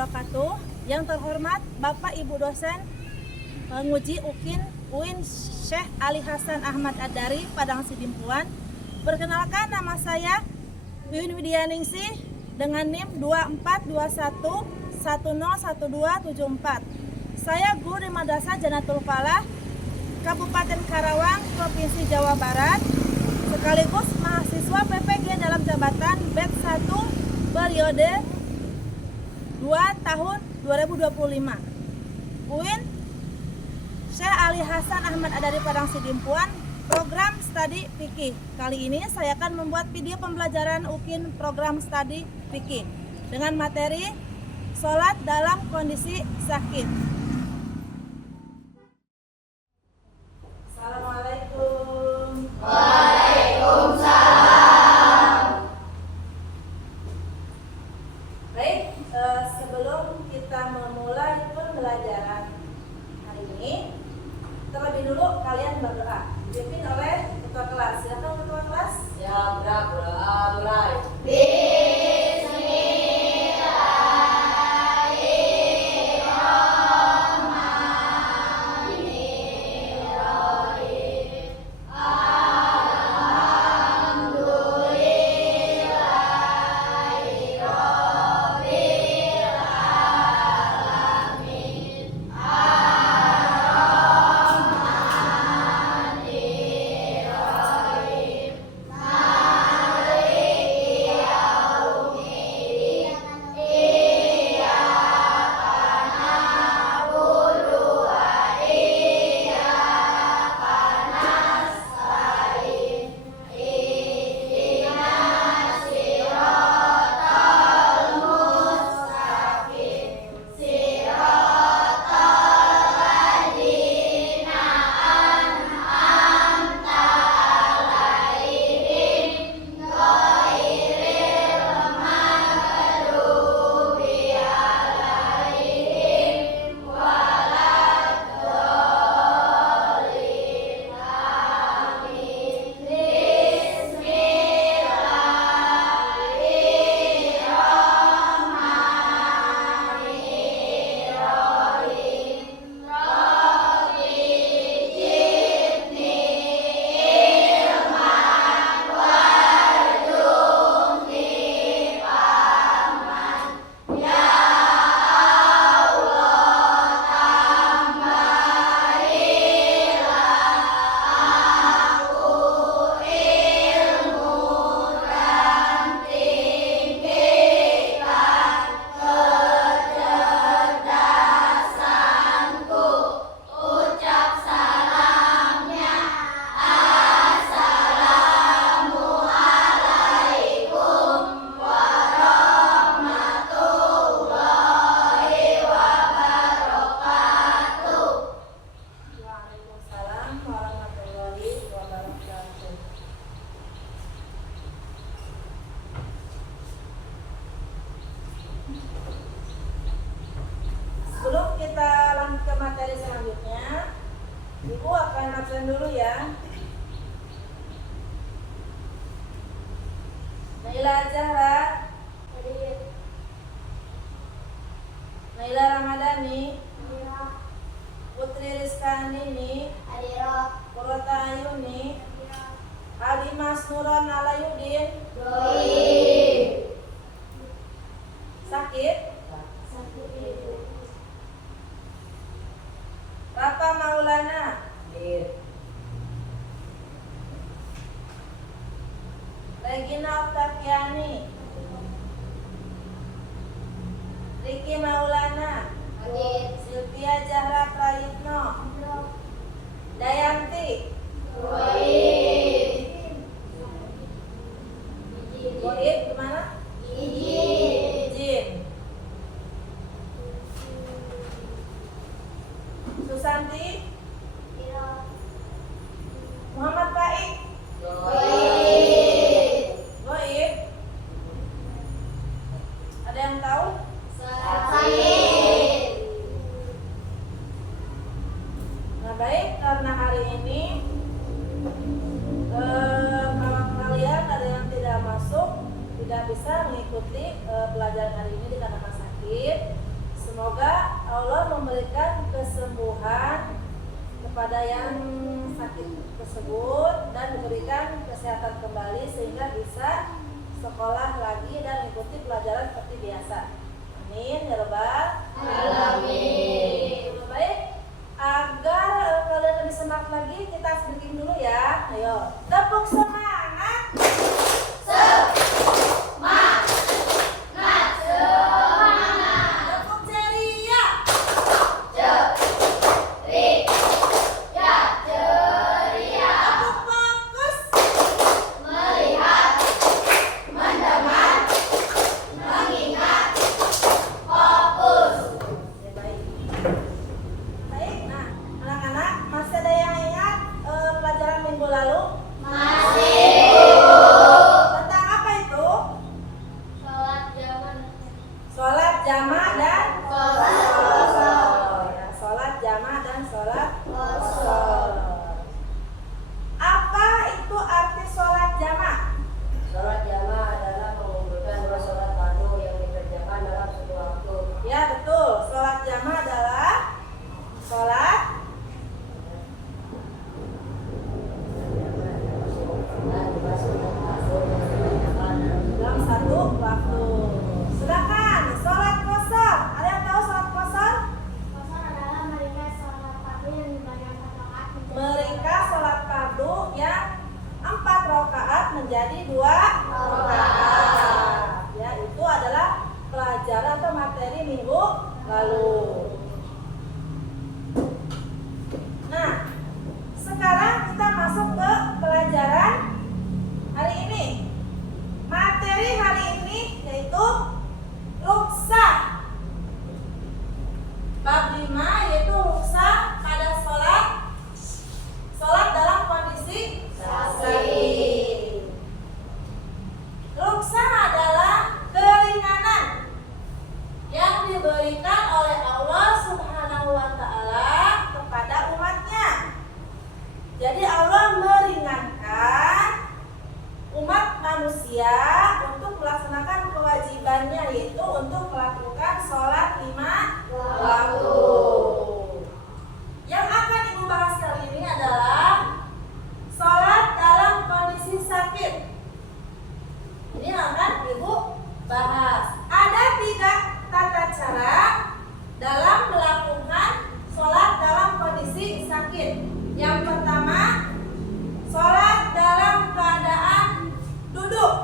wabarakatuh. Yang terhormat Bapak Ibu dosen penguji UIN Syekh Ali Hasan Ahmad Ad-Dari Padang Sidimpuan. Perkenalkan, nama saya Yuyun Widianingsih dengan NIM 2421101274. Saya guru di Madrasah Jannatul Falah, Kabupaten Karawang, Provinsi Jawa Barat, sekaligus mahasiswa PPG dalam jabatan batch 1 periode 2 tahun 2025. UIN Syekh Ali Hasan Ahmad Ad-Dari Padang Sidimpuan, program studi fikih. Kali ini saya akan membuat video pembelajaran UIN program studi fikih dengan materi sholat dalam kondisi sakit. Assalamualaikum. Waalaikumsalam. Baik, sebelum kita memulai pembelajaran hari ini, terlebih dulu kalian berdoa dipimpin oleh ketua kelas. Silakan ketua kelas. Ya, berdoa mulai. Waalaikumsalam warahmatullahi wabarakatuh. Sebelum kita lanjut ke materi selanjutnya, Ibu akan absen dulu ya. Naila Zahra, Naila Ramadhani, Putri Rizkandini, Qurrata Ayuni, Alimas Nuron Alayudin. Sakit? Rapa Maulana, Regina Oktaviani, Riki Maulana, Sylvia Zahra Prayitno, Dayanti, Goib gimana? Izin. Susanti, Muhammad Baik, Goib. Ada yang tahu? Nah baik, karena hari ini kalau kalian ada yang tidak masuk, tidak bisa mengikuti pelajaran hari ini dikarenakan sakit, Semoga Allah memberikan kesembuhan kepada yang sakit tersebut dan diberikan kesehatan kembali sehingga bisa sekolah lagi dan mengikuti pelajaran seperti biasa. Amin ya rabbal alamin. Baik, agar kalian lebih semangat lagi, kita speaking dulu ya. Ayo, tepuk semangat. Semangat. Tepuk ceria. Ceria. Tepuk fokus. Melihat. Mendengar. Mengingat. Fokus. Ya, baik. Baik, nah anak-anak masih ada yang ingat pelajaran minggu lalu? Masih. Tentang apa itu? Sholat jaman. Sholat jamaah dan Qashar. Ya, sholat jamaah dan sholat Qashar. Apa itu arti sholat jamaah? Sholat jamaah adalah mengumpulkan dua sholat fardu yang dikerjakan dalam satu waktu. Ya betul, sholat jamaah adalah sholat dalam satu waktu. Sedangkan sholat qashar, ada yang tahu sholat qashar? Qashar adalah mereka sholat fardu yang dibayar 4 rakaat Mereka sholat fardu yang 4 rakaat menjadi 2 rakaat. Ya, itu adalah pelajaran atau materi minggu lalu. Nah, sekarang kita masuk ke pelajaran hari ini. Materi hari ini yaitu ruksah. Bab 5 yaitu ruksah pada sholat dalam kondisi sakit. Ruksah adalah keringanan yang diberikan oleh Allah Subhanahu wa Ta'ala kepada umatnya. Jadi Allah meringankan umat manusia untuk melaksanakan kewajibannya, yaitu untuk melakukan sholat 5 waktu. Yang akan Ibu bahas kali ini adalah sholat dalam kondisi sakit. Ini akan Ibu bahas. Ada 3 tata cara dalam melakukan sholat dalam kondisi sakit. Yang pertama, sholat dalam keadaan duduk.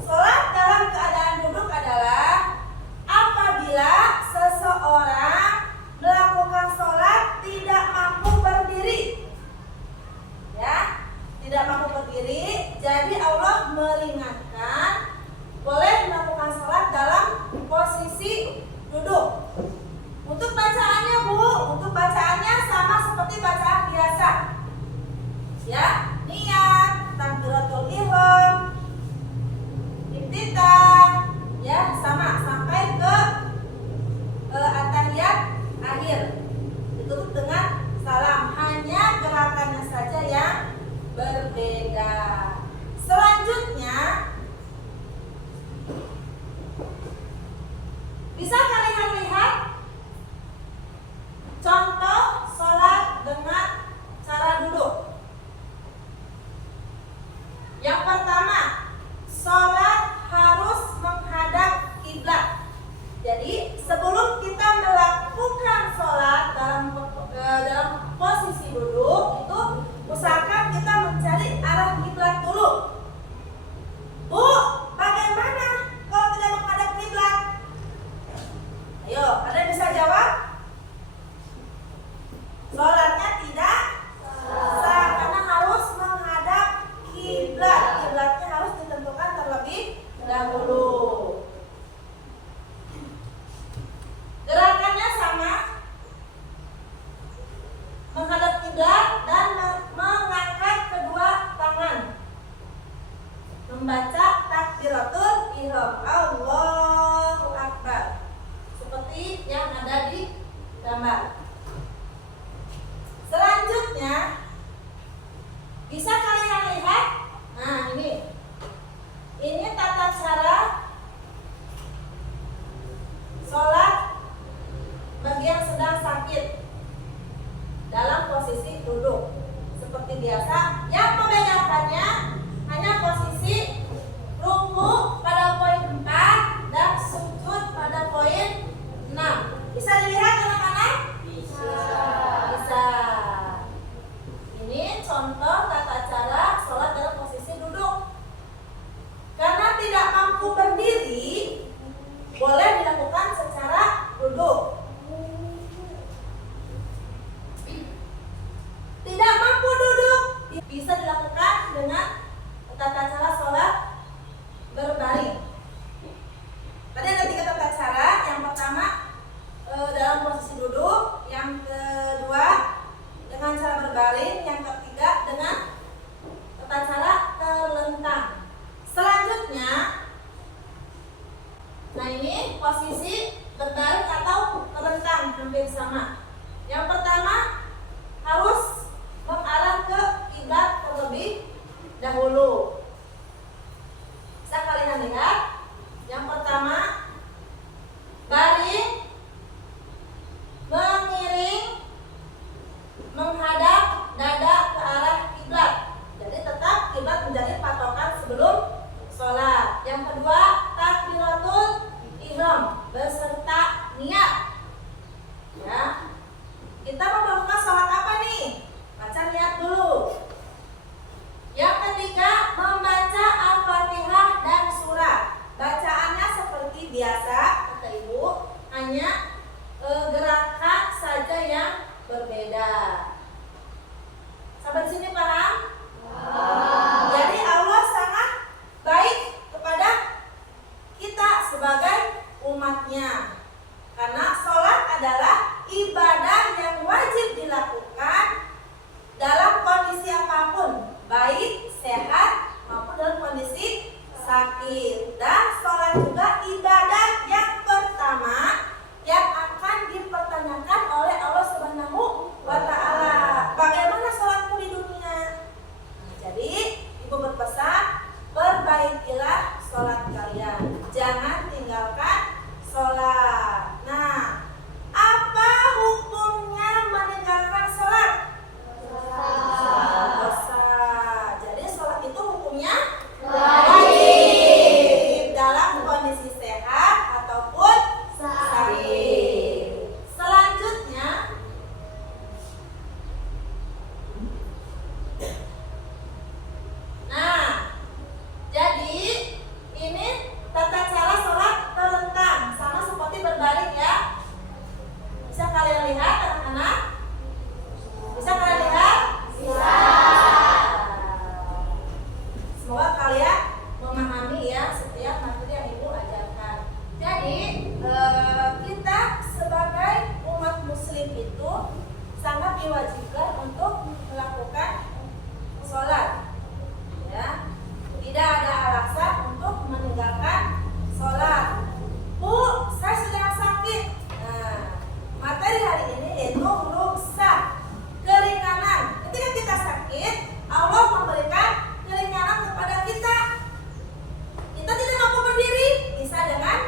Sholat dalam keadaan duduk adalah apabila seseorang melakukan sholat tidak mampu berdiri. Ya, tidak mampu berdiri, jadi Allah meringankan, boleh melakukan sholat dalam posisi duduk. Untuk bacaannya Bu, untuk bacaannya sama seperti bacaan biasa. Ya, niat, takbiratul ihram, iftitah, ya sama sampai ke at-tahiyat akhir. Ditutup dengan salam, hanya gerakannya saja yang berbeda. Selanjutnya, bisa kalian lihat contoh sholat dengan cara duduk. biasa. Yang membedakannya hanya posisi ruku pada poin 4 dan sujud pada poin 6. Bisa dilihat anak-anak? Bisa. Ini contoh tata cara sholat dalam posisi duduk. Karena tidak mampu berdiri, boleh dilakukan secara duduk. Tidak mampu duduk, bisa dilakukan dengan tata cara sholat berbaring. Tadi ada 3 tata cara. Yang pertama dalam posisi duduk, yang kedua dengan cara berbaring, yang ketiga dengan tata cara terlentang. Selanjutnya, nah ini posisi berbaring atau terlentang hampir sama. Yang pertama harus mengarah ke kiblat terlebih dahulu. Bisa kalian lihat. Yang pertama, baring mengiring menghadap dada ke arah kiblat. Jadi tetap kiblat menjadi patokan sebelum sholat. Yang kedua, takbiratul ihram beserta niat. Ya. Kita mau melakukan sholat apa nih? Baca niat dulu. Yang ketiga, membaca Al-Fatihah dan surah. Bacaannya seperti biasa, kata Ibu, hanya gerakan saja yang berbeda. Sampai sini paham? Jadi Allah sangat baik kepada kita sebagai umatnya. Karena sholat adalah ibadah yang wajib dilakukan dalam kondisi apapun, baik sehat maupun dalam kondisi sakit. Dan sholat juga ibadah yang pertama yang akan dipertanyakan oleh Allah Subhanahu wa Ta'ala. Bagaimana sholatmu di dunia? Nah, jadi Ibu berpesan, perbaikilah sholat kalian, jangan tinggalkan sholat. Nah, apa hukumnya meninggalkan sholat? Dosa. Jadi sholat itu hukumnya wajib dalam kondisi sehat ataupun sakit. Selanjutnya, nah, jadi ini tata cara sholat terlentang, sama seperti berbalik ya. Bisa kalian lihat anak-anak? Bisa kalian lihat? Bisa. Semoga kalian memahami ya setiap materi yang Ibu ajarkan. Jadi kita sebagai umat muslim itu sangat diwajibkan untuk melakukan sholat. Ya, tidak ada alasan untuk meninggalkan sholat. Bu, saya sedang sakit. Nah, materi hari ini yaitu rukhsah, keringanan. Ketika kita sakit, Allah memberikan keringanan kepada kita. Kita tidak mampu berdiri, bisa dengan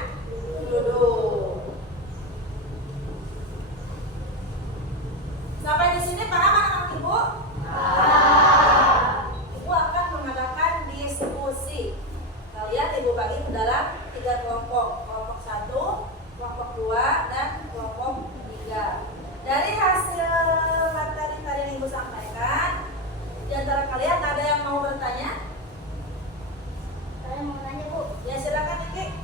duduk. Sampai di sini paham anak-anak Ibu? Ibu akan mengadakan diskusi. Kalian Ibu bagi ke dalam 3 kelompok. Kelompok 1, kelompok 2, dan kelompok 3. Dari hasil materi tadi yang Ibu sampaikan, di antara kalian ada yang mau bertanya? Saya mau nanya, Bu, Ya silakan Niki.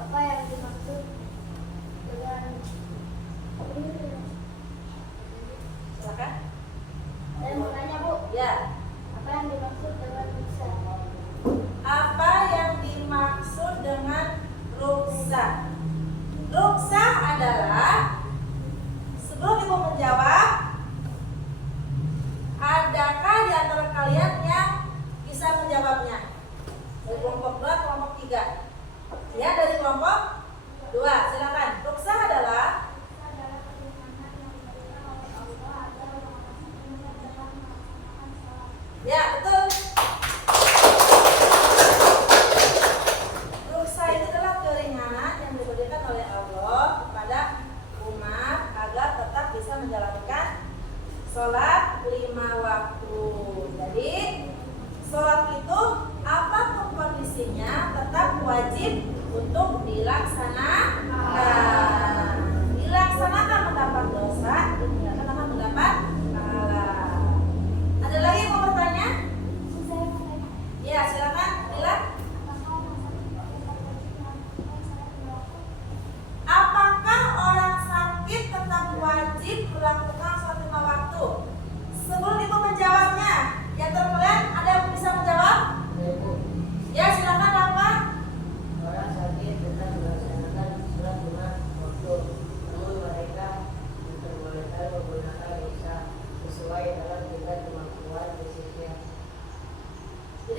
apa yang dimaksud dengan Silakan. saya mau nanya, Bu, Ya. apa yang dimaksud dengan rukhsah? Apa yang dimaksud dengan rukhsah? Rukhsah adalah, sebelum Ibu menjawab, adakah di antara kalian yang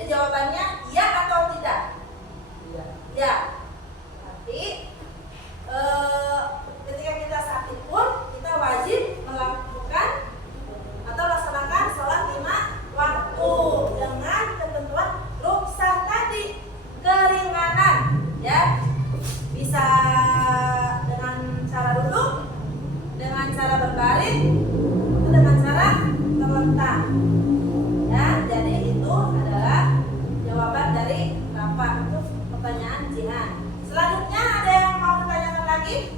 Jadi jawabannya iya atau tidak? Iya. Ya. Berarti ketika kita sakit pun kita wajib melakukan atau laksanakan sholat 5 waktu dengan ketentuan rukhsah tadi, keringanan, ya. Bisa dengan cara duduk, dengan cara berbaring, atau dengan cara terlentang. Ya, jadi itu adalah jawaban dari Bapak untuk pertanyaan Jihan. Selanjutnya ada yang mau ditanyakan lagi?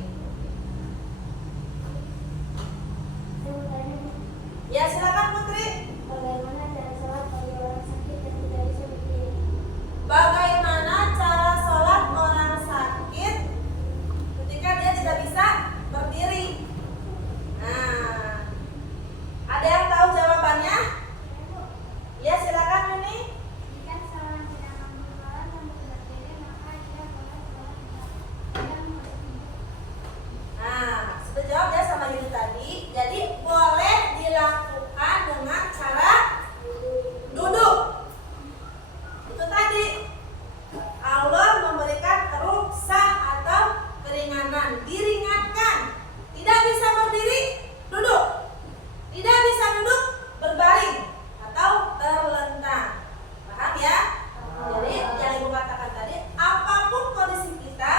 Saya mau tanya, Ya, silakan Putri. bagaimana cara sholat bagi orang sakit yang tidak bisa berdiri? Bagaimana cara sholat orang sakit ketika dia tidak bisa berdiri? Nah, ada yang tahu jawabannya? Ya, silakan Yuni. Jika seorang tidak mampu sholat dan berdiri, maka dia boleh sholat dan Nah, sudah jawab ya sama Yuni tadi. Jadi boleh dilakukan dengan cara duduk. Itu tadi. Allah memberikan rukhsah atau keringanan, diringankan. Tidak bisa berdiri, duduk. Tidak bisa duduk, berbaring atau terlentang. Paham ya? Jadi yang Ibu katakan tadi, apapun kondisi kita,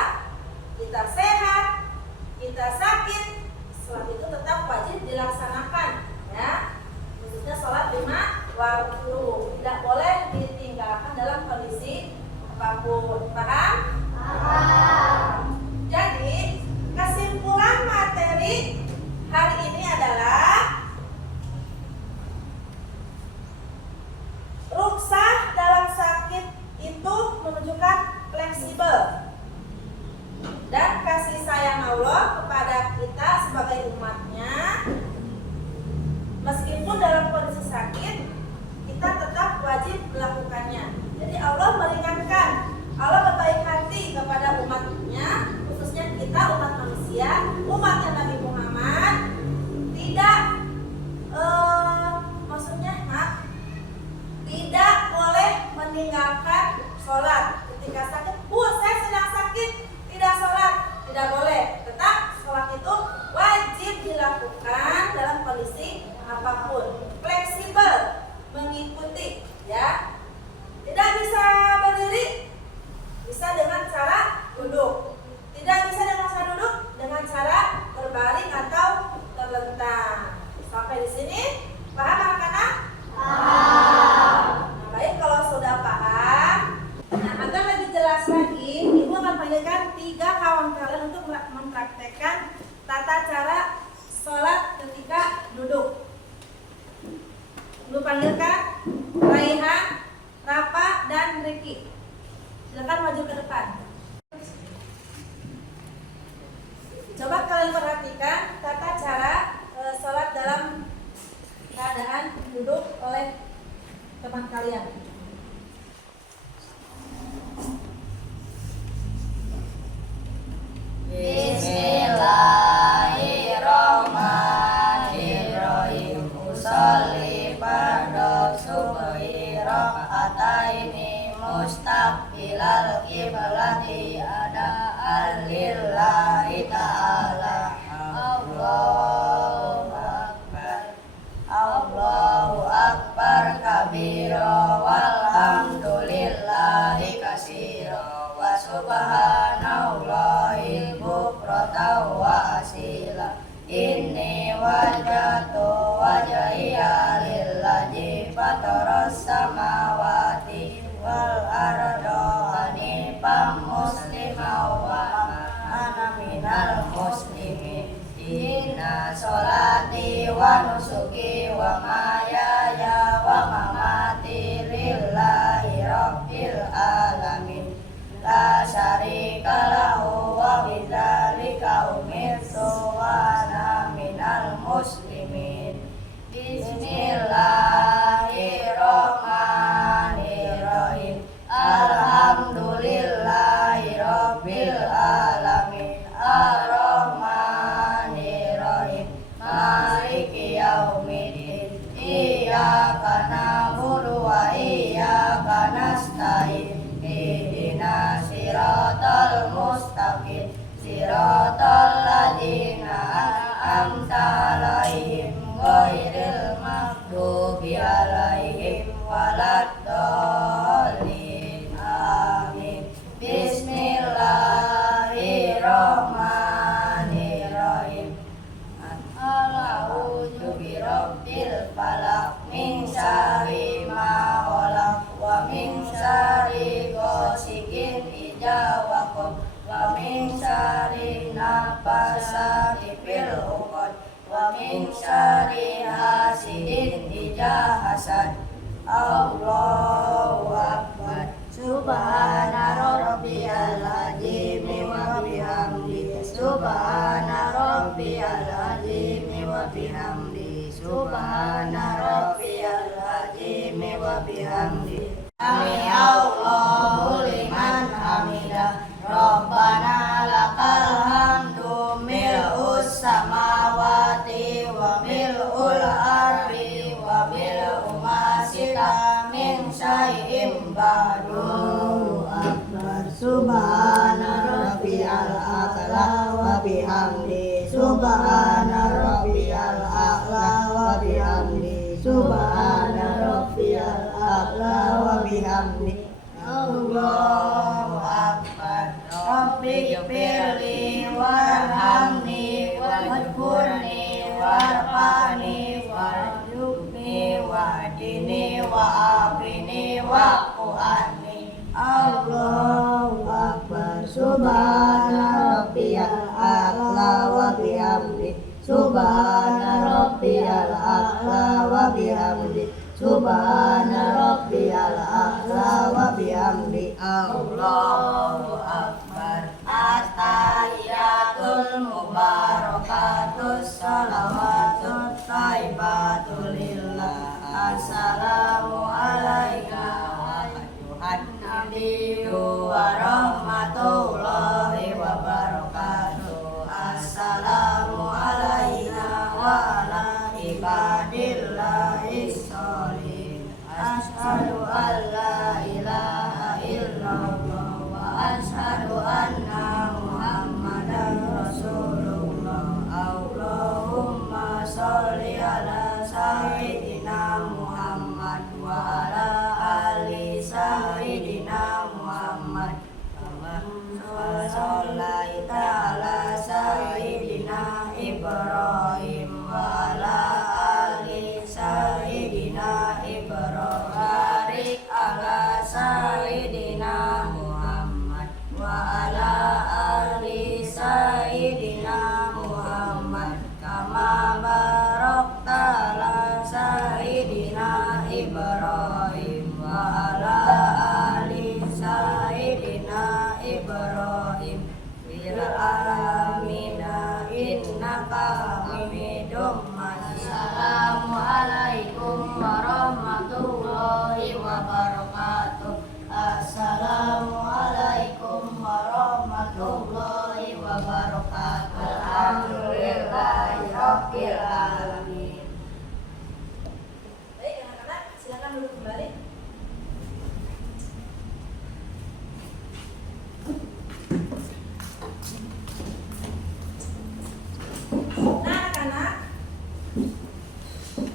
kita sehat, kita sakit, sholat itu tetap wajib dilaksanakan, ya. Khususnya sholat 5 waktu, tidak boleh ditinggalkan dalam kondisi apapun. Paham? Jadi kesimpulan materi hari ini adalah rukhsah dalam sakit itu menunjukkan fleksibel dan kasih sayang Allah kepada kita sebagai umatnya. Meskipun dalam kondisi sakit, kita tetap wajib melakukannya. Jadi Allah meringankan, Allah berbaik hati kepada umatnya, khususnya kita umat manusia, umatnya Nabi Muhammad. Tidak tidak boleh meninggalkan sholat ketika sakit. Saya sedang sakit, tidak sholat, tidak boleh. Tetap sholat itu wajib dilakukan dalam kondisi apapun. Fleksibel, mengikuti, ya. Tidak bisa berdiri, bisa dengan cara duduk. Tidak bisa dengan cara duduk, dengan cara berbaring atau terlentang. Sampai di sini paham anak-anak? Paham. Nah, baik, kalau sudah paham, nah agar lebih jelas lagi, Ibu akan panggilkan 3 kawan kalian untuk mempraktekkan tata cara sholat ketika duduk. Ibu panggilkan Raihan, Rafa, dan Ricky. Silakan maju ke depan. Coba kalian perhatikan tata cara sholat dalam keadaan duduk oleh teman kalian. Bismillahirrahmanirrahim. Usolli fardhu subhi raka'ataini mustaqbilal qiblati ada lillahi ta'ala. Allahu akbar kabira walhamdulillahi katsira wa subhanallahi bukratan wa asila. Inni wajjahtu wajhiya lillazi fataras samawati wal arda hanifan musliman wa ana minal muslimin. Inna sholati wa nusuki wa mahyaya wa mamati lillahi rabbil alamin. La syarika lahu wa bidzalika umirtu wa ana minal muslimin. Bismillahirrahmanirrahim. Alhamdulillahi rabbil alamin. Ar-Rahmanirrahim. Maliki yaumiddin. min syarri hasidin idza hasad. Allahu akbar. Subhana rabbiyal azim wa bihamdihi. Subhana rabbiyal azim wa bihamdihi. Subhana rabbiyal azim wa bihamdihi. Sami Allahu liman hamidah. Rabbana lakal hamdu mil'us samawati wa mil'ul ardi wa mil'u ma syi'ta min syai'in ba'du. Akbar. Subhana rabbiyal a'la wa bihamdi. Subhana rabbiyal a'la wa bihamdi. Subhana rabbiyal a'la wa bihamdi. Allahu akbar. Rabbi firli warhamni wajburni warfani warjubni wahdini wa'afini wa'fu'ani. Allahu akbar. Subhana rabbiyal a'la wa bihamdi. Subhana rabbiyal a'la wa bihamdi. Subhana rabbiyal a'la wa bihamdi. Allahu akbar. At-tahiyatul mubarakatus salawatut thayyibatul lillah. Assalamu alayka wa nabiyyu wa rahmatullahi wa barakatuh. Assalamu alayna wa ala ibadillahis sholihin. Asyhadu an la ilaha illallah wa asyhadu anna Muhammadan Rasulullah. Allahumma sholli ala sayyidina Muhammad wa ala ali sayyidina Muhammad. Kama shallaita ala sayyidina Ibrahim wa ala ali sayyidina Ibrahim. Barik ala sayyidina Muhammad wa ala ali sayyidina Muhammad. Kama barakta ala sayyidina Ibrahim wa ala ali sayyidina Ibrahim fil alamina innaka hamidum majid. Assalamualaikum warahmatullahi wabarakatuh. Assalamualaikum warahmatullahi wabarakatuh. Alhamdulillahi rabbil alamin. Baik anak-anak, silakan duduk kembali. Nah anak-anak,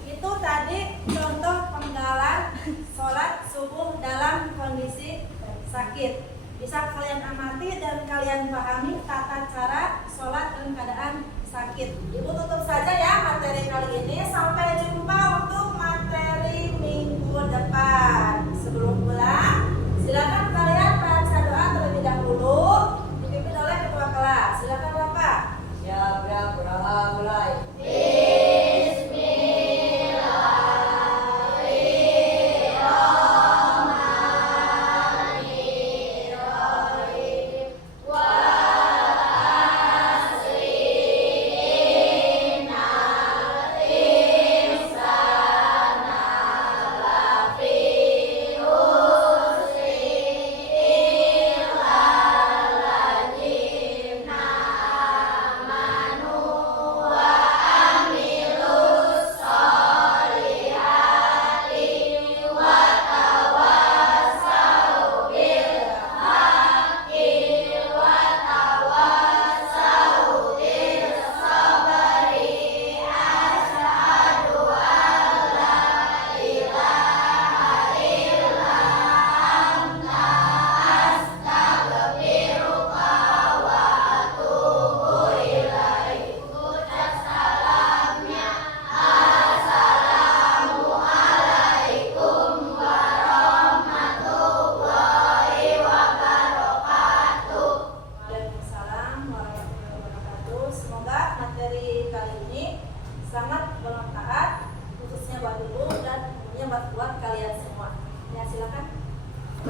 itu tadi contoh penggalan sholat subuh dalam kondisi sakit. Bisa kalian amati dan kalian pahami tata cara sholat dalam keadaan sakit. Ibu tutup saja ya materi kali ini. Sampai jumpa untuk materi minggu depan. Sebelum pulang, silakan kalian baca doa terlebih dahulu dipimpin oleh ketua kelas. Silakan Bapak. Siapa berdoa mulai? Wa asri innal insana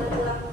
perilaku